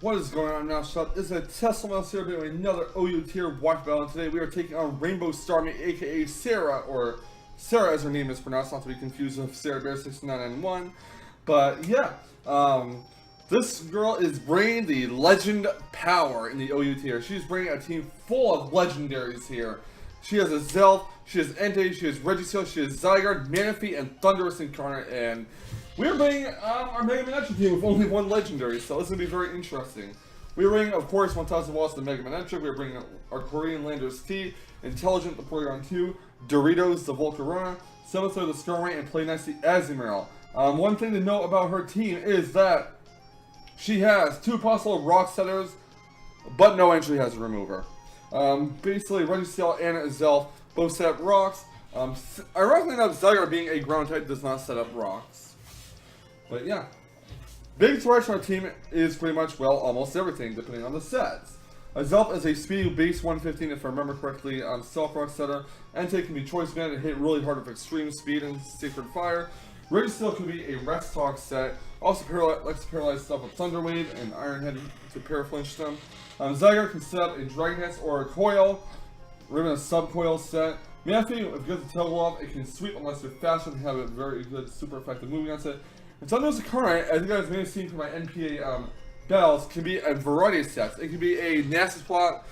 What is going on now, Shop? This is a Teslamouse here doing another OU tier watch battle. And today we are taking on Rainbowstarmie, aka Sarah, or Sarah as her name is pronounced, not to be confused with Sarah Bear 6991. But yeah, this girl is bringing the legend power in the OU tier. She's bringing a team full of legendaries here. She has a Zelf, she has Entei, she has Registeel, she has Zygarde, Manaphy, and Thunderous Incarnate, and we're bringing our Mega Manectric team with only one legendary, so this is going to be very interesting. We're bringing, of course, 1000 watts the Mega Manectric. We're bringing our Korean Landers T, Intelligent the Porygon 2, Doritos the Volcarona, Similar the Stormray, and Play Nice the Azumarill. One thing to note about her team is that she has 2 possible rock setters, but no entry has a remover. Basically, Registeel and Zelf both set up rocks. Ironically enough, Zygarde being a ground type does not set up rocks. But yeah, big threat on our team is pretty much, well, almost everything, depending on the sets. Zelf is a speed base 115, if I remember correctly, on Stealth Rock setter. Entei can be choice band and hit really hard with extreme speed and Sacred Fire. Registeel can be a Rest Talk set, also likes to paralyze stuff with Thunder Wave and Iron Head to paraflinch them. Zygarde can set up a Dragon Nest or a Coil, or even a Sub-Coil set. Manaphy, if you get the tail off, it can sweep unless you're faster and have a very good, super effective moving on set. And Thunderous Incarnate, as you guys may have seen from my NPA battles, can be a variety of sets. It can be a Nasty Plot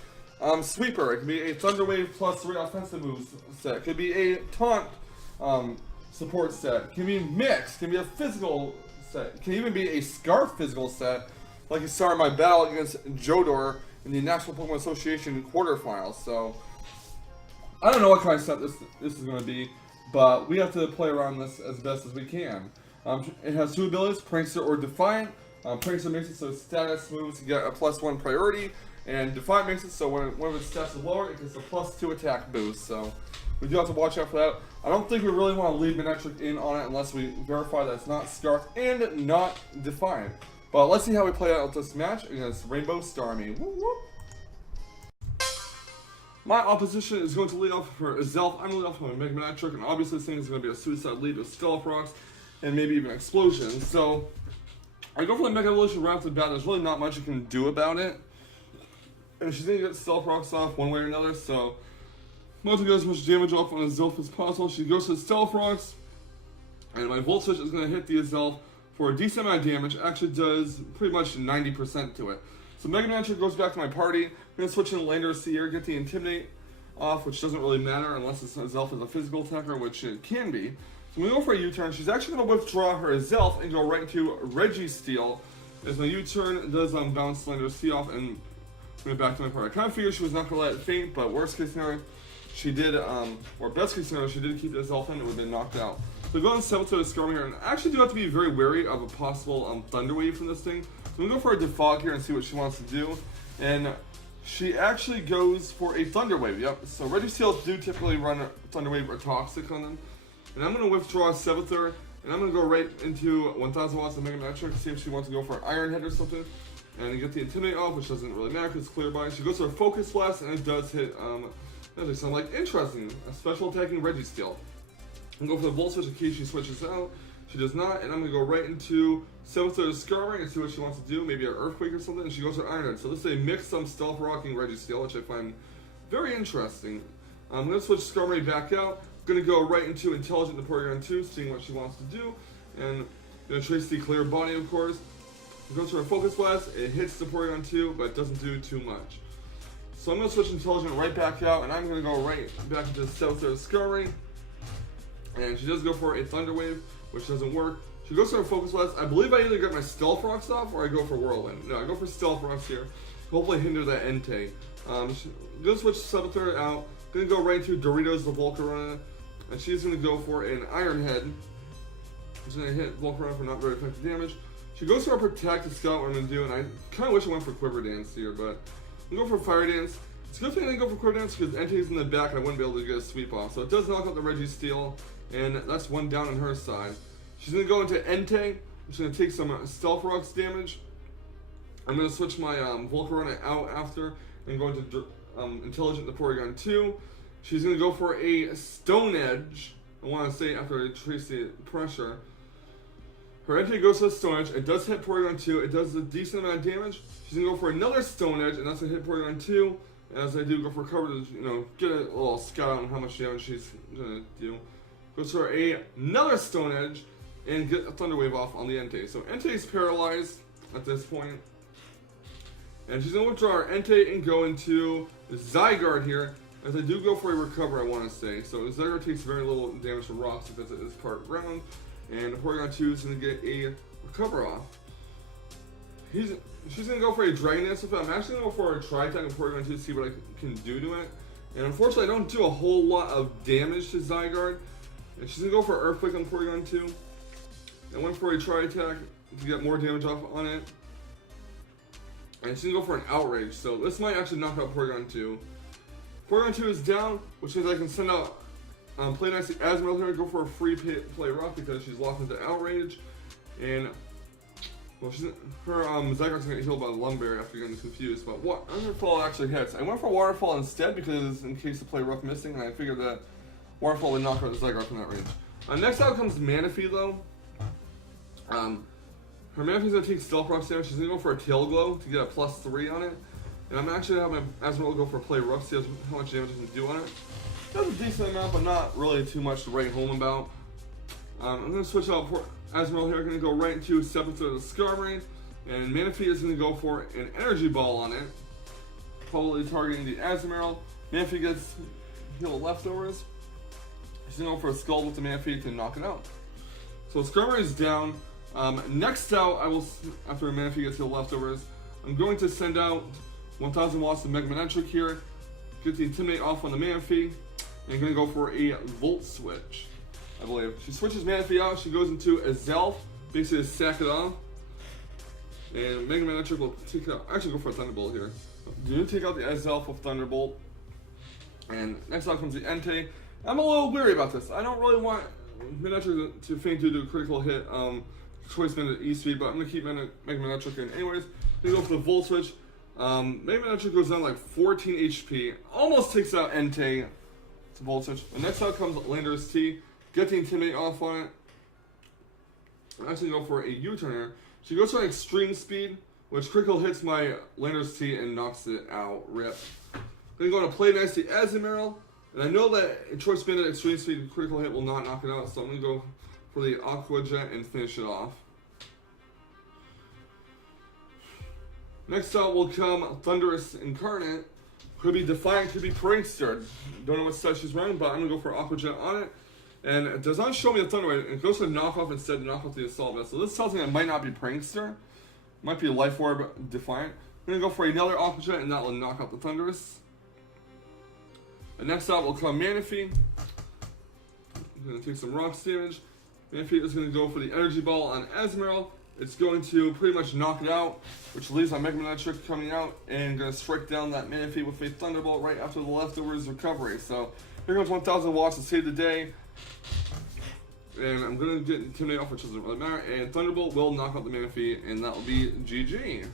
sweeper. It can be a Thunder Wave plus 3 offensive moves set. It could be a Taunt support set. It can be mixed. It can be a physical set. It can even be a Scarf physical set, like you saw in my battle against Jodor in the National Pokemon Association quarterfinals. So I don't know what kind of set this is going to be, but we have to play around this as best as we can. It has 2 abilities, Prankster or Defiant. Prankster makes it so status moves get a +1 priority, and Defiant makes it so when one of its stats is lower, it gets a +2 attack boost. So we do have to watch out for that. I don't think we really want to leave Manectric in on it unless we verify that it's not Scarf and not Defiant. But let's see how we play out this match against Rainbowstarmie. Woo woo. My opposition is going to lead off for Zelf. I'm going to lead off for Mega Manectric, and obviously this thing is going to be a suicide lead with Stealth Rocks and maybe even Explosions. So I go for the Mega Evolution right off the bat. There's really not much you can do about it. And she's going to get Stealth Rocks off one way or another, so I want to get as much damage off on a Zelf as possible. She goes to Stealth Rocks, and my Volt Switch is going to hit the Zelf for a decent amount of damage. It actually does pretty much 90% to it. So Mega Manectric goes back to my party. I'm going to switch in Landers here, get the Intimidate off, which doesn't really matter unless it's Zelf is a physical attacker, which it can be. So we go for a U-turn. She's actually going to withdraw her Zelf and go right into Registeel. As my U-turn does bounce Landers C off and bring it back to my party. I kind of figured she was not going to let it faint, but worst case scenario, she did, or best case scenario, she did keep the Zelf in, it would have been knocked out. So we go on 7-2 Storm here, and I actually do have to be very wary of a possible Thunder Wave from this thing. So we go for a Defog here and see what she wants to do. And she actually goes for a Thunder Wave, yep. So Registeels do typically run a Thunder Wave or Toxic on them. And I'm going to withdraw 7-3, and I'm going to go right into 1000 watts of Mega Manectric to see if she wants to go for an Iron Head or something. And get the Intimidate off, which doesn't really matter because it's clear by. She goes for a Focus Blast, and it does hit, that sounds like interesting, a special attacking Registeel. I'm going to go for the Volt Switch in case she switches out. She does not, and I'm going to go right into 7-3 Scarring and see what she wants to do, maybe an Earthquake or something, and she goes for Iron Head. So this is a mixed Stealth Rocking Registeel, which I find very interesting. I'm going to switch Skarmory back out. Going to go right into Intelligent the Porygon 2, seeing what she wants to do, and going to trace the Clear Body, of course. It goes for a Focus Blast, it hits the Porygon 2, but it doesn't do too much. So I'm going to switch Intelligent right back out, and I'm going to go right back into 7-3 Skarmory. And she does go for a Thunder Wave, which doesn't work. She goes for a Focus Blast. I believe I either get my Stealth Rocks off or I go for Whirlwind. No, I go for Stealth Rocks here. Hopefully hinder that Entei. Gonna switch 7-3 out. Gonna go right into Doritos the Volcarona. And she's gonna go for an Iron Head. She's gonna hit Volcarona for not very effective damage. She goes for a Protect to scout what I'm gonna do, and I kinda wish I went for Quiver Dance here, but I'm gonna go for Fire Dance. It's a good thing I didn't go for Quiver Dance because Entei's in the back and I wouldn't be able to get a sweep off. So it does knock out the Registeel, and that's one down on her side. She's going to go into Entei. She's going to take some Stealth Rocks damage. I'm going to switch my Volcarona out after and go into Intelligent the Porygon 2. She's going to go for a Stone Edge. I want to say after I trace the pressure. Her Entei goes to the Stone Edge. It does hit Porygon 2. It does a decent amount of damage. She's going to go for another Stone Edge, and that's going to hit Porygon 2. As I do go for cover to, get a little scout on how much damage she's going to do. Goes for another Stone Edge, and get a Thunder Wave off on the Entei. So Entei is paralyzed at this point. And she's going to withdraw her Entei and go into Zygarde here. As I do go for a recover, I want to say. So Zygarde takes very little damage from rocks because it is part ground. And Porygon 2 is going to get a recover off. She's going to go for a Dragon Dance with it. I'm actually going to go for a Tri-Attack with Porygon 2 to see what I can do to it. And unfortunately, I don't do a whole lot of damage to Zygarde. And she's going to go for Earthquake on Porygon 2. I went for a Tri-Attack to get more damage off on it. And she's going to go for an Outrage. So this might actually knock out Porygon 2. Porygon 2 is down, which means I can send out Play Nicely Azumarill here and go for a free play rock because she's locked into Outrage. And, well, her Zygarde's going to get healed by Lumberry after getting confused. But what Waterfall actually hits. I went for Waterfall instead because in case the play rough missing, and I figured that Waterfall would knock out the Zygarde from that range. Next out comes Manaphy though. Her Manaphy's going to take Stealth Rock damage. She's going to go for a Tail Glow to get a +3 on it. And I'm actually going to have my Azumarill go for a play rough, see how much damage I can do on it. That's a decent amount, but not really too much to write home about. I'm going to switch out for Azumarill here. I'm going to go right into Step into the Skarmory. And Manaphy is going to go for an Energy Ball on it. Probably targeting the Azumarill. Manaphy gets heal leftovers. She's going to go for a Scald with the Manaphy to knock it out. So Skarmory is down. Next out, after Manaphy gets healed leftovers, I'm going to send out 1000 watts of Mega Manectric here. Get the Intimidate off on the Manaphy. And I'm going to go for a Volt Switch, I believe. She switches Manaphy out. She goes into a Zelf, basically to sack it off. And Mega Manectric will take out, actually go for a Thunderbolt here. Do take out the Zelf with Thunderbolt. And next out comes the Entei. I'm a little weary about this. I don't really want Manectric to feign to do a critical hit choice minute E-Speed, but I'm going to keep Mega Manectric in anyways. I'm going to go for the Volt Switch. Mega Manectric goes down like 14 HP. Almost takes out Entei. It's a Volt Switch. And next out comes Landorus T. Get the Intimidate off on it. I'm actually going to go for a U-turner. She goes for an Extreme Speed, which critical hits my Landorus T and knocks it out. Rip. Then going to Play Nicely Azumarill. And I know that a Choice Banded Extreme Speed critical hit will not knock it out, so I'm going to go for the Aqua Jet and finish it off. Next out will come Thunderous Incarnate. Could be Defiant, could be Prankster. Don't know what set she's running, but I'm going to go for Aqua Jet on it. And it does not show me the Thunder Wave. It goes for Knockoff instead to knock off the Assault Vest. So this tells me it might not be Prankster. It might be Life Orb Defiant. I'm going to go for another Aqua Jet, and that will knock out the Thunderous. And next out will come Manaphy. I'm going to take some Rocks damage. Manaphy is going to go for the Energy Ball on Azumarill. It's going to pretty much knock it out, which leaves my Mega Manectric coming out and going to strike down that Manaphy with a Thunderbolt right after the leftovers recovery. So here comes 1000 watts to save the day. And I'm going to get Intimidate off, which doesn't really matter. And Thunderbolt will knock out the Manaphy, and that will be GG.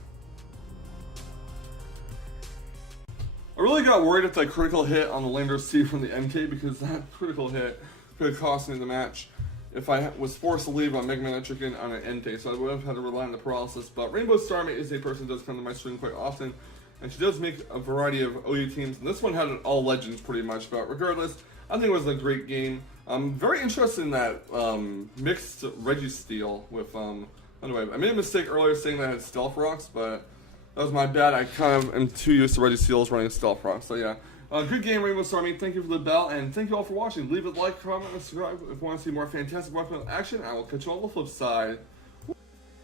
I really got worried at that critical hit on the Landorus T from the MK because that critical hit could have cost me the match if I was forced to leave on Mega Manectric in on an Entei, so I would have had to rely on the paralysis. But Rainbowstarmie is a person who does come to my stream quite often, and she does make a variety of OU teams, and this one had all legends pretty much, but regardless, I think it was a great game. I'm very interested in that mixed Registeel with anyway, I made a mistake earlier saying that I had Stealth Rocks, but that was my bad. I kind of am too used to Registeels running Stealth Rocks, so yeah. Good game, Rainbowstarmie. Thank you for the bell, and thank you all for watching. Leave a like, comment, and subscribe if you want to see more fantastic weapon action. I will catch you on the flip side.